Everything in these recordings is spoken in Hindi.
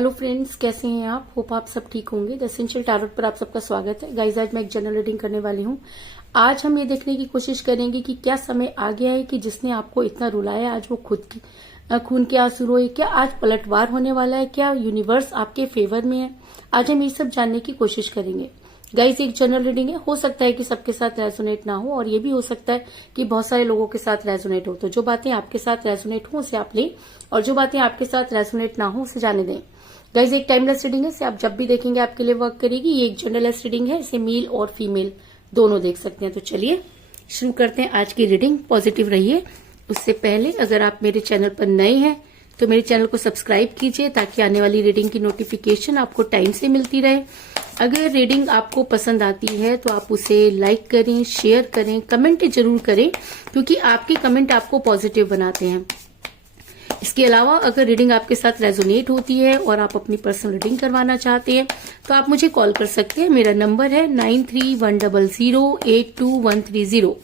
हेलो फ्रेंड्स, कैसे हैं आप? होप आप सब ठीक होंगे। द एसेंशियल टैरोट पर आप सबका स्वागत है। गाइस, आज मैं एक जनरल रीडिंग करने वाली हूँ। आज हम ये देखने की कोशिश करेंगे कि क्या समय आ गया है कि जिसने आपको इतना रुलाया, आज वो खुद की खून के आंसू रोए। क्या आज पलटवार होने वाला है? क्या यूनिवर्स आपके फेवर में है? आज हम ये सब जानने की कोशिश करेंगे। गाइस, एक जनरल रीडिंग है, हो सकता है कि सबके साथ रेजोनेट ना हो और ये भी हो सकता है कि बहुत सारे लोगों के साथ रेजोनेट हो। तो जो बातें आपके साथ रेजोनेट हो उसे आप लें और जो बातें आपके साथ रेजोनेट ना हो उसे जाने दें। गाइज, एक टाइमलेस रीडिंग है, इसे आप जब भी देखेंगे आपके लिए वर्क करेगी। ये एक जनरलेस रीडिंग है, इसे मेल और फीमेल दोनों देख सकते हैं। तो चलिए शुरू करते हैं आज की रीडिंग। पॉजिटिव रहिए। उससे पहले अगर आप मेरे चैनल पर नए हैं तो मेरे चैनल को सब्सक्राइब कीजिए ताकि आने वाली रीडिंग की नोटिफिकेशन आपको टाइम से मिलती रहे। अगर रीडिंग आपको पसंद आती है तो आप उसे लाइक करें, शेयर करें, कमेंट जरूर करें क्योंकि आपके कमेंट आपको पॉजिटिव बनाते हैं। इसके अलावा अगर रीडिंग आपके साथ रेजोनेट होती है और आप अपनी पर्सनल रीडिंग करवाना चाहते हैं तो आप मुझे कॉल कर सकते हैं। मेरा नंबर है 9310082130।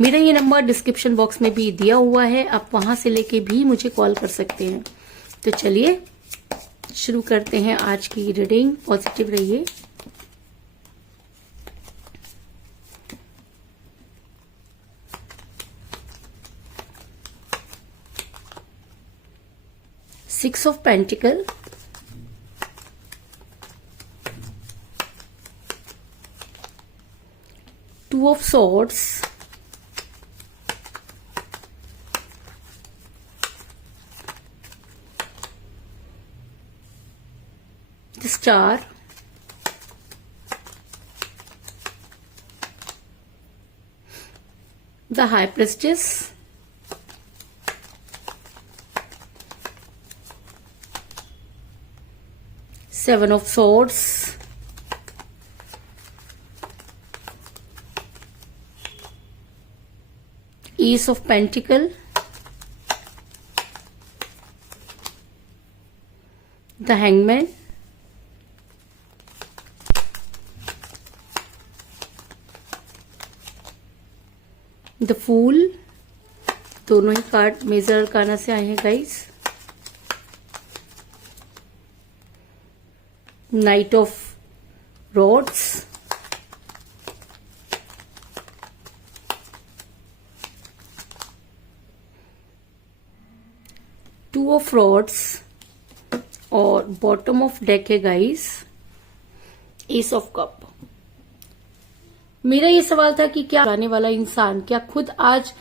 मेरा ये नंबर डिस्क्रिप्शन बॉक्स में भी दिया हुआ है, आप वहां से लेके भी मुझे कॉल कर सकते हैं। तो चलिए शुरू करते हैं आज की रीडिंग। पॉजिटिव रहिए। Six of Pentacles, Two of Swords, the Star, the High Priestess, Seven of Swords, Ace of Pentacles, the Hangman, the Fool। दोनों ही कार्ड मेजर अरकाना से आए हैं guys. Knight of Rods, Two of Rods और बॉटम ऑफ डेक है गाइस एस ऑफ कप। मेरा ये सवाल था कि क्या आने वाला इंसान क्या खुद आज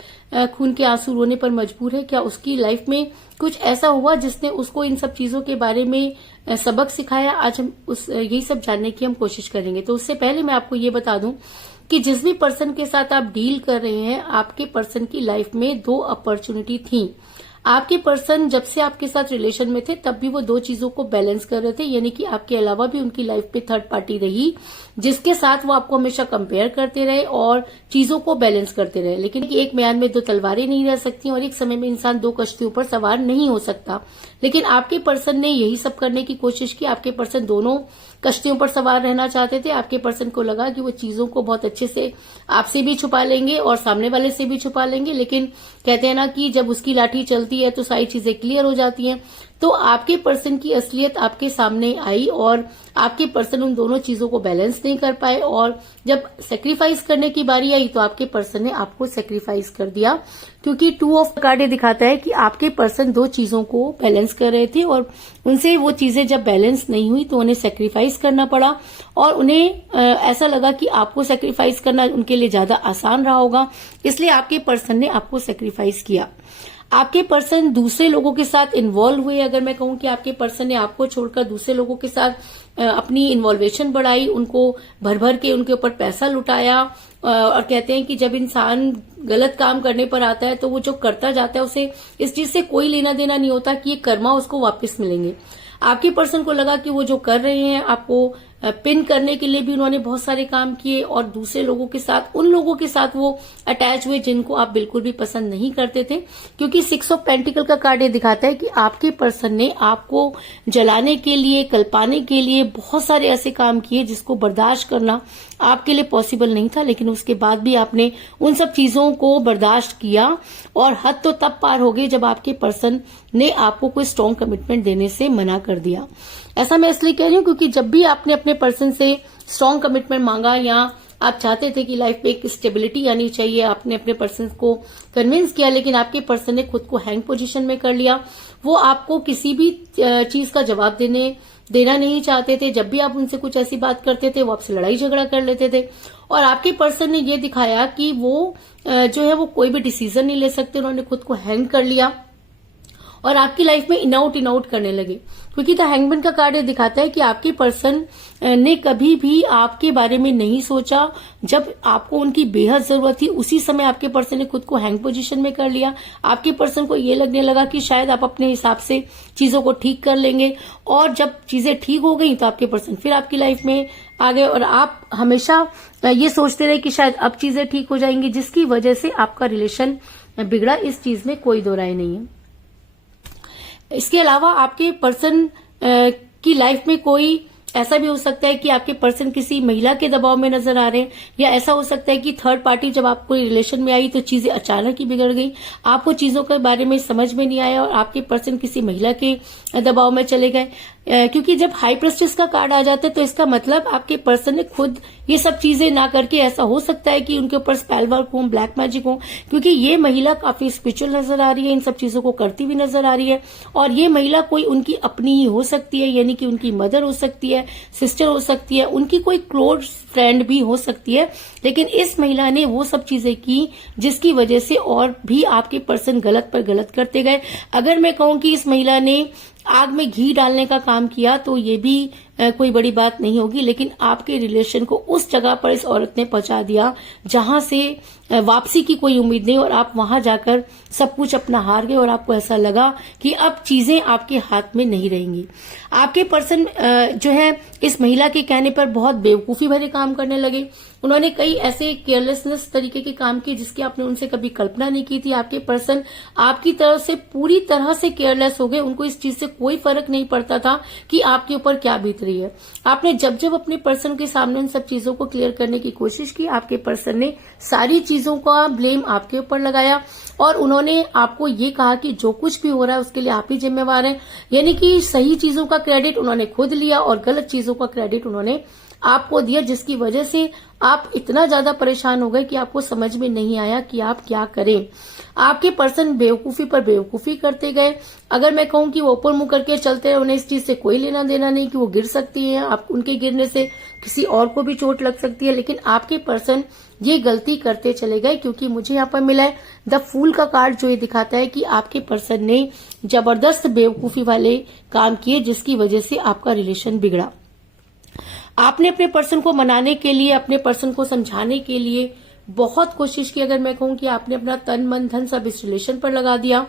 खून के आंसू रोने पर मजबूर है? क्या उसकी लाइफ में कुछ ऐसा हुआ जिसने उसको इन सब चीजों के बारे में सबक सिखाया? आज हम यही सब जानने की हम कोशिश करेंगे। तो उससे पहले मैं आपको ये बता दूं कि जिस भी पर्सन के साथ आप डील कर रहे हैं, आपके पर्सन की लाइफ में दो अपॉर्चुनिटी थी। आपके पर्सन जब से आपके साथ रिलेशन में थे तब भी वो दो चीजों को बैलेंस कर रहे थे, यानी कि आपके अलावा भी उनकी लाइफ में थर्ड पार्टी रही जिसके साथ वो आपको हमेशा कंपेयर करते रहे और चीजों को बैलेंस करते रहे। लेकिन एक म्यान में दो तलवारें नहीं रह सकती और एक समय में इंसान दो कश्तियों पर सवार नहीं हो सकता। लेकिन आपके पर्सन ने यही सब करने की कोशिश की। आपके पर्सन दोनों कश्तियों पर सवार रहना चाहते थे। आपके पर्सन को लगा कि वो चीजों को बहुत अच्छे से आपसे भी छुपा लेंगे और सामने वाले से भी छुपा लेंगे, लेकिन कहते हैं ना कि जब उसकी लाठी चलती है तो सारी चीजें क्लियर हो जाती हैं। तो आपके पर्सन की असलियत आपके सामने आई और आपके पर्सन उन दोनों चीजों को बैलेंस नहीं कर पाए और जब सेक्रीफाइस करने की बारी आई तो आपके पर्सन ने आपको सेक्रीफाइस कर दिया, क्योंकि टू ऑफ कार्ड ये दिखाता है कि आपके पर्सन दो चीजों को बैलेंस कर रहे थे और उनसे वो चीजें जब बैलेंस नहीं हुई तो उन्हें सेक्रीफाइस करना पड़ा और उन्हें ऐसा लगा कि आपको सेक्रीफाइस करना उनके लिए ज्यादा आसान रहा होगा, इसलिए आपके पर्सन ने आपको सेक्रीफाइस किया। आपके पर्सन दूसरे लोगों के साथ इन्वॉल्व हुए। अगर मैं कहूं कि आपके पर्सन ने आपको छोड़कर दूसरे लोगों के साथ अपनी इन्वॉल्वेशन बढ़ाई, उनको भर भर के उनके ऊपर पैसा लुटाया और कहते हैं कि जब इंसान गलत काम करने पर आता है तो वो जो करता जाता है उसे इस चीज से कोई लेना देना नहीं होता कि ये कर्मा उसको वापस मिलेंगे। आपके पर्सन को लगा कि वो जो कर रहे हैं आपको पिन करने के लिए भी उन्होंने बहुत सारे काम किए और दूसरे लोगों के साथ, उन लोगों के साथ वो अटैच हुए जिनको आप बिल्कुल भी पसंद नहीं करते थे, क्योंकि सिक्स ऑफ पेंटिकल का कार्ड ये दिखाता है कि आपके पर्सन ने आपको जलाने के लिए, कल्पाने के लिए बहुत सारे ऐसे काम किए जिसको बर्दाश्त करना आपके लिए पॉसिबल नहीं था, लेकिन उसके बाद भी आपने उन सब चीजों को बर्दाश्त किया और हद तो तब पार हो गई जब आपके पर्सन ने आपको कोई स्ट्रॉन्ग कमिटमेंट देने से मना कर दिया। ऐसा मैं इसलिए कह रही हूँ क्योंकि जब भी आपने अपने पर्सन से स्ट्रॉन्ग कमिटमेंट मांगा या आप चाहते थे कि लाइफ में एक स्टेबिलिटी आनी चाहिए, आपने अपने पर्सन को कन्विंस किया, लेकिन आपके पर्सन ने खुद को हैंग पोजीशन में कर लिया। वो आपको किसी भी चीज का जवाब देना नहीं चाहते थे। जब भी आप उनसे कुछ ऐसी बात करते थे वो आपसे लड़ाई झगड़ा कर लेते थे, और आपके पर्सन ने ये दिखाया कि वो जो है वो कोई भी डिसीजन नहीं ले सकते। उन्होंने खुद को हैंग कर लिया और आपकी लाइफ में इन आउट करने लगे, क्योंकि द हैंगमैन का कार्ड ये दिखाता है कि आपके पर्सन ने कभी भी आपके बारे में नहीं सोचा। जब आपको उनकी बेहद जरूरत थी उसी समय आपके पर्सन ने खुद को हैंग पोजीशन में कर लिया। आपके पर्सन को ये लगने लगा कि शायद आप अपने हिसाब से चीजों को ठीक कर लेंगे, और जब चीजें ठीक हो गई तो आपके पर्सन फिर आपकी लाइफ में आ गए, और आप हमेशा ये सोचते रहे कि शायद अब चीजें ठीक हो जाएंगी, जिसकी वजह से आपका रिलेशन बिगड़ा। इस चीज में कोई दो राय नहीं है। इसके अलावा आपके पर्सन की लाइफ में कोई ऐसा भी हो सकता है कि आपके पर्सन किसी महिला के दबाव में नजर आ रहे हैं, या ऐसा हो सकता है कि थर्ड पार्टी जब आपको रिलेशन में आई तो चीजें अचानक ही बिगड़ गई, आपको चीजों के बारे में समझ में नहीं आया और आपके पर्सन किसी महिला के दबाव में चले गए। क्योंकि जब हाई प्रेस्टिस का कार्ड आ जाता है तो इसका मतलब आपके पर्सन ने खुद ये सब चीजें ना करके, ऐसा हो सकता है कि उनके ऊपर स्पेल वर्क हो, ब्लैक मैजिक हो, क्योंकि ये महिला काफी स्पिरिचुअल नजर आ रही है, इन सब चीजों को करती हुई नजर आ रही है, और ये महिला कोई उनकी अपनी ही हो सकती है, यानी कि उनकी मदर हो सकती है, सिस्टर हो सकती है, उनकी कोई क्लोज फ्रेंड भी हो सकती है। लेकिन इस महिला ने वो सब चीजें की जिसकी वजह से और भी आपके पर्सन गलत पर गलत करते गए। अगर मैं कहूं कि इस महिला ने आग में घी डालने का काम किया तो ये भी कोई बड़ी बात नहीं होगी, लेकिन आपके रिलेशन को उस जगह पर इस औरत ने पहुंचा दिया जहां से वापसी की कोई उम्मीद नहीं, और आप वहां जाकर सब कुछ अपना हार गए और आपको ऐसा लगा कि अब चीजें आपके हाथ में नहीं रहेंगी। आपके पर्सन जो है इस महिला के कहने पर बहुत बेवकूफी भरे काम करने लगे। उन्होंने कई ऐसे केयरलेसनेस तरीके के काम किए जिसकी आपने उनसे कभी कल्पना नहीं की थी। आपके पर्सन आपकी तरफ से पूरी तरह से केयरलेस हो गए, उनको इस चीज से कोई फर्क नहीं पड़ता था कि आपके ऊपर क्या बीत रही है। आपने जब जब अपने पर्सन के सामने उन सब चीजों को क्लियर करने की कोशिश की, आपके पर्सन ने सारी चीजों का ब्लेम आपके ऊपर लगाया, और उन्होंने आपको ये कहा कि जो कुछ भी हो रहा है उसके लिए आप ही जिम्मेवार हैं। यानी कि सही चीजों का क्रेडिट उन्होंने खुद लिया और गलत चीजों का क्रेडिट उन्होंने आपको दिया, जिसकी वजह से आप इतना ज्यादा परेशान हो गए कि आपको समझ में नहीं आया कि आप क्या करें। आपके पर्सन बेवकूफी पर बेवकूफी करते गए। अगर मैं कहूं कि वो ऊपर मुंह करके चलते रहे, उन्हें इस चीज से कोई लेना देना नहीं कि वो गिर सकती हैं, आप उनके गिरने से किसी और को भी चोट लग सकती है, लेकिन आपके पर्सन ये गलती करते चले गए। क्योंकि मुझे यहाँ पर मिला है द फूल का कार्ड, जो ये दिखाता है कि आपके पर्सन ने जबरदस्त बेवकूफी वाले काम किए जिसकी वजह से आपका रिलेशन बिगड़ा। आपने अपने पर्सन को मनाने के लिए, अपने पर्सन को समझाने के लिए बहुत कोशिश की। अगर मैं कहूं कि आपने अपना तन मन धन सब इस रिलेशन पर लगा दिया,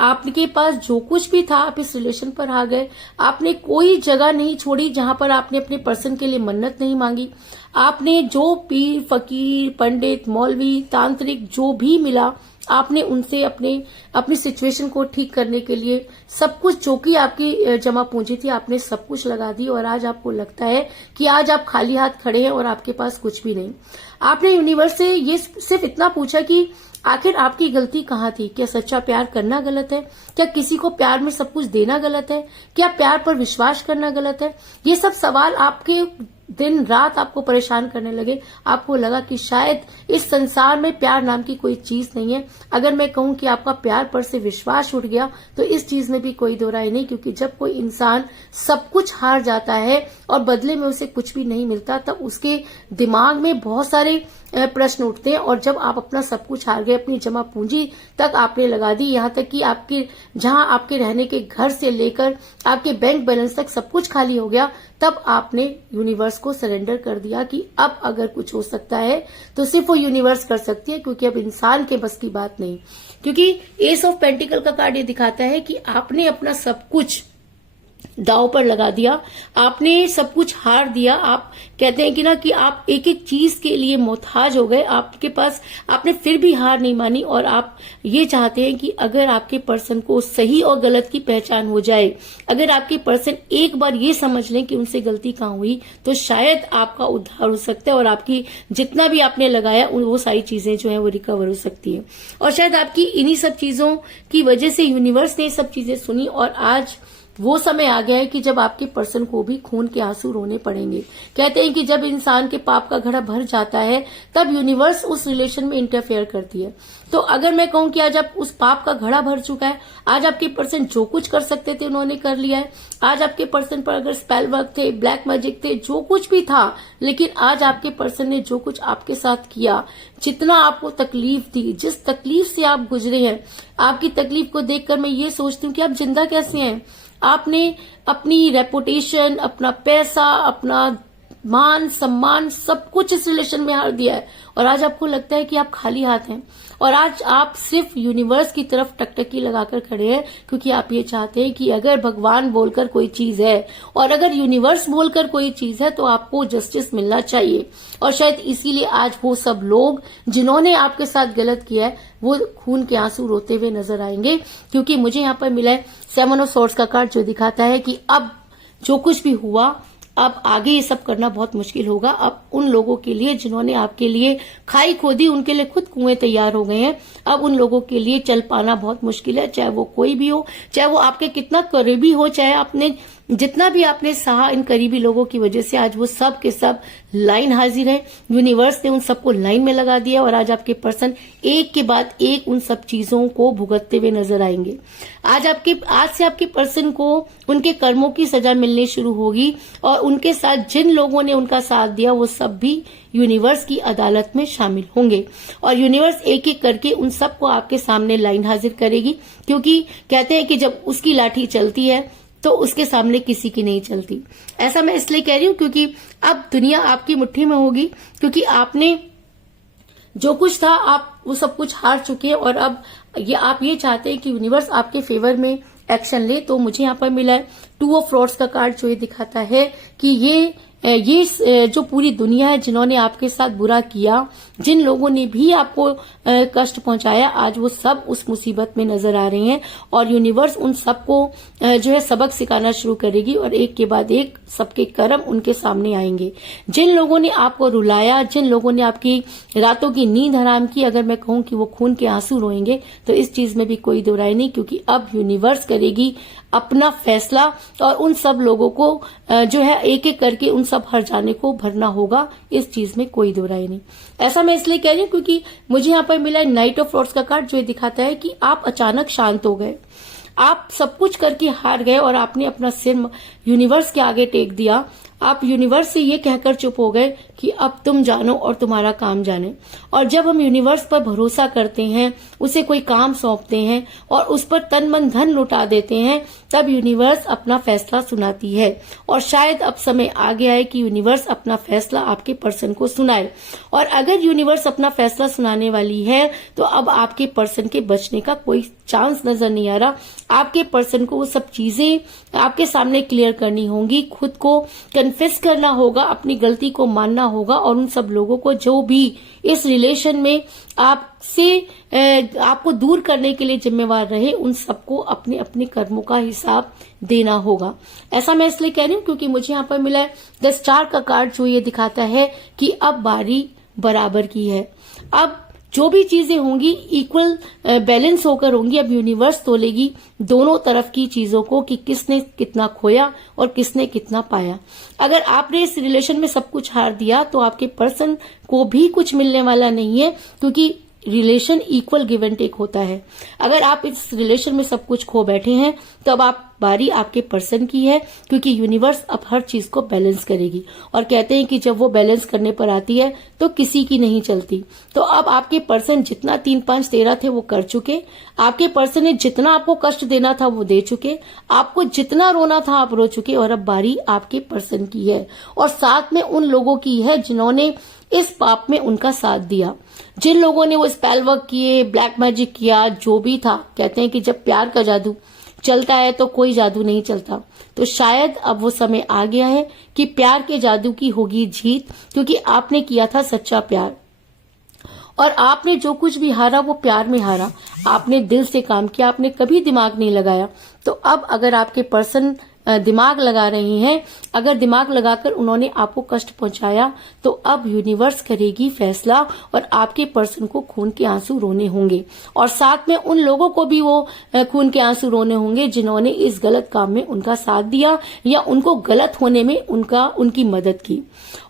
आपके पास जो कुछ भी था आप इस रिलेशन पर आ गए। आपने कोई जगह नहीं छोड़ी जहां पर आपने अपने पर्सन के लिए मन्नत नहीं मांगी। आपने जो पीर, फकीर, पंडित, मौलवी, तांत्रिक जो भी मिला, आपने उनसे अपनी सिचुएशन को ठीक करने के लिए सब कुछ, जो कि आपकी जमा पूंजी थी, आपने सब कुछ लगा दी, और आज आपको लगता है कि आज आप खाली हाथ खड़े हैं और आपके पास कुछ भी नहीं। आपने यूनिवर्स से ये सिर्फ इतना पूछा कि आखिर आपकी गलती कहाँ थी? क्या सच्चा प्यार करना गलत है? क्या किसी को प्यार में सब कुछ देना गलत है? क्या प्यार पर विश्वास करना गलत है? ये सब सवाल आपके दिन रात आपको परेशान करने लगे। आपको लगा कि शायद इस संसार में प्यार नाम की कोई चीज नहीं है। अगर मैं कहूं कि आपका प्यार पर से विश्वास उठ गया तो इस चीज में भी कोई दो राय नहीं, क्योंकि जब कोई इंसान सब कुछ हार जाता है और बदले में उसे कुछ भी नहीं मिलता, तब उसके दिमाग में बहुत सारे प्रश्न उठते हैं। और जब आप अपना सब कुछ हार गए, अपनी जमा पूंजी तक आपने लगा दी, यहाँ तक कि जहां आपके रहने के घर से लेकर आपके बैंक बैलेंस तक सब कुछ खाली हो गया, तब आपने यूनिवर्स को सरेंडर कर दिया कि अब अगर कुछ हो सकता है तो सिर्फ वो यूनिवर्स कर सकती है, क्योंकि अब इंसान के बस की बात नहीं। क्योंकि एस ऑफ पेंटिकल का कार्ड ये दिखाता है कि आपने अपना सब कुछ दांव पर लगा दिया, आपने सब कुछ हार दिया। आप कहते हैं कि ना कि आप एक एक चीज के लिए मोहताज हो गए, आपके पास, आपने फिर भी हार नहीं मानी, और आप ये चाहते हैं कि अगर आपके पर्सन को सही और गलत की पहचान हो जाए, अगर आपके पर्सन एक बार ये समझ लें कि उनसे गलती कहाँ हुई, तो शायद आपका उद्धार हो सकता है और आपकी जितना भी आपने लगाया वो सारी चीजें जो है वो रिकवर हो सकती है। और शायद आपकी इन्हीं सब चीजों की वजह से यूनिवर्स ने सब चीजें सुनी और आज वो समय आ गया है कि जब आपके पर्सन को भी खून के आंसू रोने पड़ेंगे। कहते हैं कि जब इंसान के पाप का घड़ा भर जाता है तब यूनिवर्स उस रिलेशन में इंटरफेयर करती है। तो अगर मैं कहूं कि आज आप उस पाप का घड़ा भर चुका है, आज आपके पर्सन जो कुछ कर सकते थे उन्होंने कर लिया है। आज आपके पर्सन पर अगर स्पेल वर्क थे, ब्लैक मैजिक थे, जो कुछ भी था, लेकिन आज आपके पर्सन ने जो कुछ आपके साथ किया, जितना आपको तकलीफ दी, जिस तकलीफ से आप गुजरे हैं, आपकी तकलीफ को देखकर मैं ये सोचती हूँ कि आप जिंदा कैसे हैं। आपने अपनी रेपुटेशन, अपना पैसा, अपना मान सम्मान सब कुछ इस रिलेशन में हार दिया है और आज आपको लगता है कि आप खाली हाथ हैं और आज आप सिर्फ यूनिवर्स की तरफ टकटकी लगाकर खड़े हैं, क्योंकि आप ये चाहते हैं कि अगर भगवान बोलकर कोई चीज है और अगर यूनिवर्स बोलकर कोई चीज है तो आपको जस्टिस मिलना चाहिए। और शायद इसीलिए आज वो सब लोग जिन्होंने आपके साथ गलत किया है वो खून के आंसू रोते हुए नजर आएंगे, क्योंकि मुझे यहाँ पर मिला है 7 ऑफ स्वॉर्ड्स का कार्ड जो दिखाता है कि अब जो कुछ भी हुआ, अब आगे ये सब करना बहुत मुश्किल होगा। अब उन लोगों के लिए जिन्होंने आपके लिए खाई खोदी, उनके लिए खुद कुएं तैयार हो गए हैं। अब उन लोगों के लिए चल पाना बहुत मुश्किल है, चाहे वो कोई भी हो, चाहे वो आपके कितना करीबी हो, चाहे आपने जितना भी आपने सहा इन करीबी लोगों की वजह से आज वो सब के सब लाइन हाजिर है। यूनिवर्स ने उन सबको लाइन में लगा दिया और आज आपके पर्सन एक के बाद एक उन सब चीजों को भुगतते हुए नजर आएंगे। आज से आपके पर्सन को उनके कर्मों की सजा मिलनी शुरू होगी और उनके साथ जिन लोगों ने उनका साथ दिया वो सब भी यूनिवर्स की अदालत में शामिल होंगे और यूनिवर्स एक एक करके उन सबको आपके सामने लाइन हाजिर करेगी, क्योंकि कहते हैं कि जब उसकी लाठी चलती है तो उसके सामने किसी की नहीं चलती। ऐसा मैं इसलिए कह रही हूं क्योंकि अब दुनिया आपकी मुट्ठी में होगी, क्योंकि आपने जो कुछ था आप वो सब कुछ हार चुके हैं और अब आप ये चाहते हैं कि यूनिवर्स आपके फेवर में एक्शन ले। तो मुझे यहाँ पर मिला है 2 ऑफ स्वॉर्ड्स का कार्ड जो ये दिखाता है कि ये जो पूरी दुनिया है जिन्होंने आपके साथ बुरा किया, जिन लोगों ने भी आपको कष्ट पहुंचाया, आज वो सब उस मुसीबत में नजर आ रहे हैं और यूनिवर्स उन सबको जो है सबक सिखाना शुरू करेगी और एक के बाद एक सबके कर्म उनके सामने आएंगे। जिन लोगों ने आपको रुलाया, जिन लोगों ने आपकी रातों की नींद हराम की, अगर मैं कहूं कि वो खून के आंसू रोएंगे तो इस चीज में भी कोई दो राय नहीं, क्योंकि अब यूनिवर्स करेगी अपना फैसला और उन सब लोगों को जो है एक एक करके उन सब हर जाने को भरना होगा। इस चीज में कोई दो राय नहीं। ऐसा मैं इसलिए कह रही हूँ क्योंकि मुझे यहाँ पर मिला है नाइट ऑफ स्वॉर्ड्स का कार्ड जो ये दिखाता है कि आप अचानक शांत हो गए, आप सब कुछ करके हार गए और आपने अपना सिर यूनिवर्स के आगे टेक दिया। आप यूनिवर्स से ये कहकर चुप हो गए कि अब तुम जानो और तुम्हारा काम जाने। और जब हम यूनिवर्स पर भरोसा करते हैं, उसे कोई काम सौंपते हैं और उस पर तन मन धन लुटा देते हैं, तब यूनिवर्स अपना फैसला सुनाती है। और शायद अब समय आ गया है कि यूनिवर्स अपना फैसला आपके पर्सन को सुनाए। और अगर यूनिवर्स अपना फैसला सुनाने वाली है तो अब आपके पर्सन के बचने का कोई चांस नजर नहीं आ रहा। आपके पर्सन को वो सब चीजें आपके सामने क्लियर करनी होंगी, खुद को कन्फेस करना होगा, अपनी गलती को मानना होगा और उन सब लोगों को जो भी इस रिलेशन में आपको दूर करने के लिए जिम्मेवार रहे, उन सबको अपने अपने कर्मों का हिसाब देना होगा। ऐसा मैं इसलिए कह रही हूँ क्योंकि मुझे यहाँ पर मिला है 10 स्टार का कार्ड जो ये दिखाता है कि अब बारी बराबर की है। अब जो भी चीजें होंगी इक्वल बैलेंस होकर होंगी। अब यूनिवर्स तोलेगी दोनों तरफ की चीजों को कि किसने कितना खोया और किसने कितना पाया। अगर आपने इस रिलेशन में सब कुछ हार दिया तो आपके पर्सन को भी कुछ मिलने वाला नहीं है, क्योंकि relation equal give and take होता है। अगर आप इस रिलेशन में सब कुछ खो बैठे हैं तो अब आप बारी आपके पर्सन की है, क्योंकि यूनिवर्स अब हर चीज को बैलेंस करेगी। और कहते हैं कि जब वो बैलेंस करने पर आती है तो किसी की नहीं चलती। तो अब आपके पर्सन जितना 3, 5, 13 थे वो कर चुके। आपके पर्सन ने जितना आपको कष्ट देना था वो दे चुके। आपको जितना रोना था आप रो चुके और अब बारी आपके पर्सन की है। और साथ में उन लोगों की है जिन्होंने इस पाप में उनका साथ दिया, जिन लोगों ने वो स्पेल वर्क किए, ब्लैक मैजिक किया, जो भी था। कहते हैं कि जब प्यार का जादू चलता है तो कोई जादू नहीं चलता। तो शायद अब वो समय आ गया है कि प्यार के जादू की होगी जीत, क्योंकि आपने किया था सच्चा प्यार और आपने जो कुछ भी हारा वो प्यार में हारा। आपने दिल से काम किया, आपने कभी दिमाग नहीं लगाया। तो अब अगर आपके पर्सन दिमाग लगा रहे हैं, अगर दिमाग लगाकर उन्होंने आपको कष्ट पहुंचाया तो अब यूनिवर्स करेगी फैसला और आपके पर्सन को खून के आंसू रोने होंगे और साथ में उन लोगों को भी वो खून के आंसू रोने होंगे जिन्होंने इस गलत काम में उनका साथ दिया या उनको गलत होने में उनकी मदद की।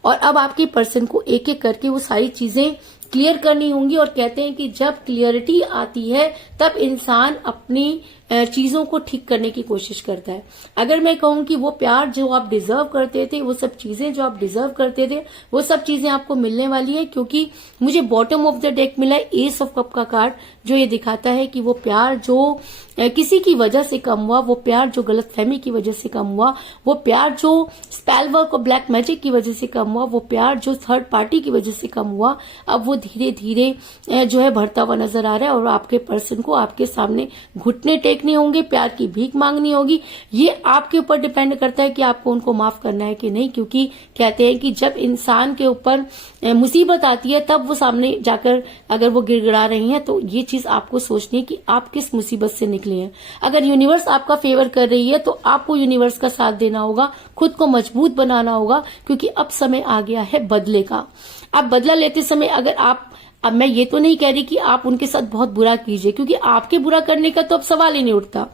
और अब आपके पर्सन को एक एक करके वो सारी चीजें क्लियर करनी होंगी और कहते हैं कि जब क्लियरिटी आती है तब इंसान अपनी चीजों को ठीक करने की कोशिश करता है। अगर मैं कहूं कि वो प्यार जो आप डिजर्व करते थे, वो सब चीजें जो आप डिजर्व करते थे, वो सब चीजें आपको मिलने वाली है, क्योंकि मुझे बॉटम ऑफ द डेक मिला है एस ऑफ कप का कार्ड, जो ये दिखाता है कि वो प्यार जो किसी की वजह से कम हुआ, वो प्यार जो गलतफहमी की वजह से कम हुआ, वो प्यार जो स्पेल वर्क और ब्लैक मैजिक की वजह से कम हुआ, वो प्यार जो थर्ड पार्टी की वजह से कम हुआ, अब वो धीरे धीरे जो है बढ़ता हुआ नजर आ रहा है और आपके पर्सन को आपके सामने घुटने टेकने होंगे, प्यार की भीख मांगनी होगी। ये आपके ऊपर डिपेंड करता है कि आपको उनको माफ करना है कि नहीं, क्योंकि कहते हैं कि जब इंसान के ऊपर मुसीबत आती है तब वो सामने जाकर अगर वो गिड़गिड़ा रही हैं तो ये चीज आपको सोचनी है कि आप किस मुसीबत से निकले हैं। अगर यूनिवर्स आपका फेवर कर रही है तो आपको यूनिवर्स का साथ देना होगा, खुद को मजबूत बनाना होगा, क्योंकि अब समय आ गया है बदले का। आप बदला लेते समय अगर अब मैं ये तो नहीं कह रही कि आप उनके साथ बहुत बुरा कीजिए, क्योंकि आपके बुरा करने का तो अब सवाल ही नहीं उठता।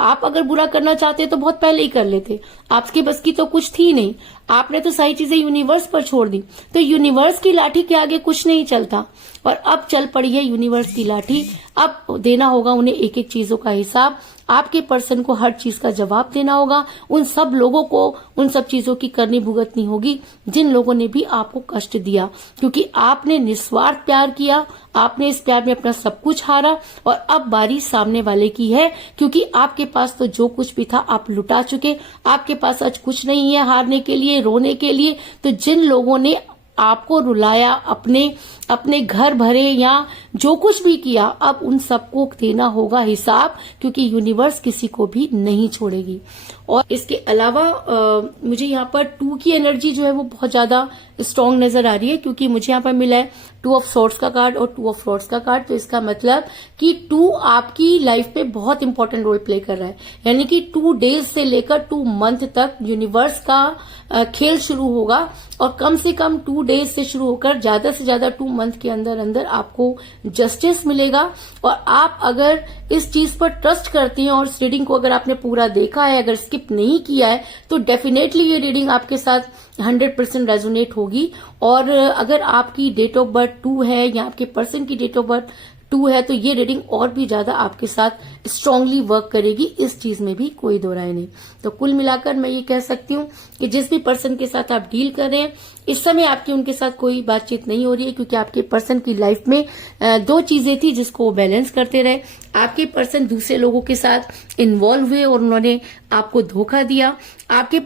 आप अगर बुरा करना चाहते तो बहुत पहले ही कर लेते, आपके बस की तो कुछ थी नहीं, आपने तो सारी चीजें यूनिवर्स पर छोड़ दी। तो यूनिवर्स की लाठी के आगे कुछ नहीं चलता और अब चल पड़ी है यूनिवर्स की लाठी। अब देना होगा उन्हें एक एक चीजों का हिसाब, आपके पर्सन को हर चीज का जवाब देना होगा, उन सब लोगों को उन सब चीजों की करनी भुगतनी होगी जिन लोगों ने भी आपको कष्ट दिया, क्योंकि आपने निस्वार्थ प्यार किया, आपने इस प्यार में अपना सब कुछ हारा और अब बारी सामने वाले की है, क्योंकि आपके पास तो जो कुछ भी था आप लुटा चुके, आपके पास आज कुछ नहीं है हारने के लिए, रोने के लिए। तो जिन लोगों ने आपको रुलाया, अपने घर भरे या जो कुछ भी किया, अब उन सबको देना होगा हिसाब, क्योंकि यूनिवर्स किसी को भी नहीं छोड़ेगी। और इसके अलावा मुझे यहाँ पर 2 की एनर्जी जो है वो बहुत ज्यादा स्ट्रांग नजर आ रही है, क्योंकि मुझे यहाँ पर मिला है 2 ऑफ सोर्ड्स का कार्ड और 2 ऑफ रॉड्स का कार्ड। तो इसका मतलब कि 2 आपकी लाइफ में बहुत इंपॉर्टेंट रोल प्ले कर रहा है, यानी कि 2 डेज से लेकर 2 मंथ तक यूनिवर्स का खेल शुरू होगा और कम से कम 2 डेज से शुरू होकर ज्यादा से ज्यादा 2 मंथ के अंदर अंदर आपको जस्टिस मिलेगा। और आप अगर इस चीज पर ट्रस्ट करती हैं और इस रीडिंग को अगर आपने पूरा देखा है, अगर स्किप नहीं किया है, तो डेफिनेटली ये रीडिंग आपके साथ 100% रेजोनेट होगी। और अगर आपकी डेट ऑफ बर्थ 2 है या आपके पर्सन की डेट ऑफ बर्थ 2 है तो ये रीडिंग और भी ज्यादा आपके साथ स्ट्रांगली वर्क करेगी, इस चीज में भी कोई दो राय नहीं। तो कुल मिलाकर मैं ये कह सकती हूँ कि जिस भी पर्सन के साथ आप डील कर रहे हैं इस समय आपकी उनके साथ कोई बातचीत नहीं हो रही है, क्योंकि आपके पर्सन की लाइफ में 2 चीजें थी जिसको वो बैलेंस करते रहे। आपके पर्सन दूसरे लोगों के साथ इन्वॉल्व हुए और उन्होंने आपको धोखा दिया। आपके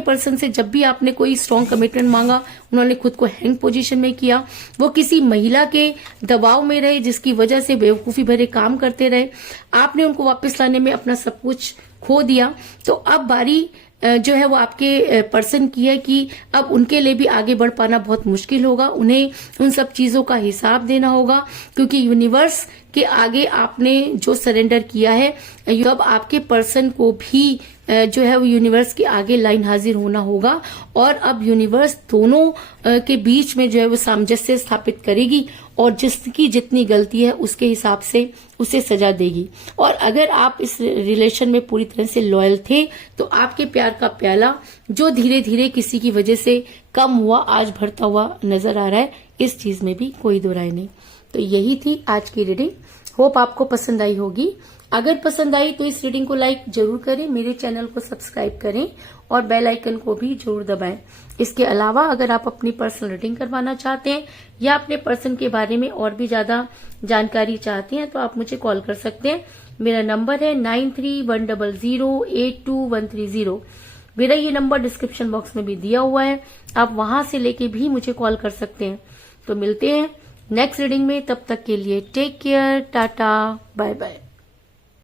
पर्सन से जब भी आपने कोई स्ट्रॉन्ग कमिटमेंट मांगा उन्होंने खुद को हैंग पोजीशन में किया। वो किसी महिला के दबाव में रहे जिसकी वजह से बेवकूफी भरे काम करते रहे। आपने उनको वापस लाने में अपना सब कुछ खो दिया। तो अब बारी जो है वो आपके पर्सन की है कि अब उनके लिए भी आगे बढ़ पाना बहुत मुश्किल होगा, उन्हें उन सब चीजों का हिसाब देना होगा, क्योंकि यूनिवर्स के आगे आपने जो सरेंडर किया है अब आपके पर्सन को भी जो है वो यूनिवर्स के आगे लाइन हाजिर होना होगा। और अब यूनिवर्स दोनों के बीच में जो है वो सामंजस्य स्थापित करेगी और जिसकी जितनी गलती है उसके हिसाब से उसे सजा देगी। और अगर आप इस रिलेशन में पूरी तरह से लॉयल थे तो आपके प्यार का प्याला जो धीरे धीरे किसी की वजह से कम हुआ आज भरता हुआ नजर आ रहा है, इस चीज में भी कोई दो राय नहीं। तो यही थी आज की रीडिंग, होप आपको पसंद आई होगी। अगर पसंद आई तो इस रीडिंग को लाइक जरूर करें, मेरे चैनल को सब्सक्राइब करें और बेल आइकन को भी जरूर दबाएं। इसके अलावा अगर आप अपनी पर्सनल रीडिंग करवाना चाहते हैं या अपने पर्सन के बारे में और भी ज्यादा जानकारी चाहते हैं तो आप मुझे कॉल कर सकते हैं। मेरा नंबर है 9310082130। मेरा ये नंबर डिस्क्रिप्शन बॉक्स में भी दिया हुआ है, आप वहां से लेके भी मुझे कॉल कर सकते हैं। तो मिलते हैं नेक्स्ट रीडिंग में, तब तक के लिए take care, tata, bye bye.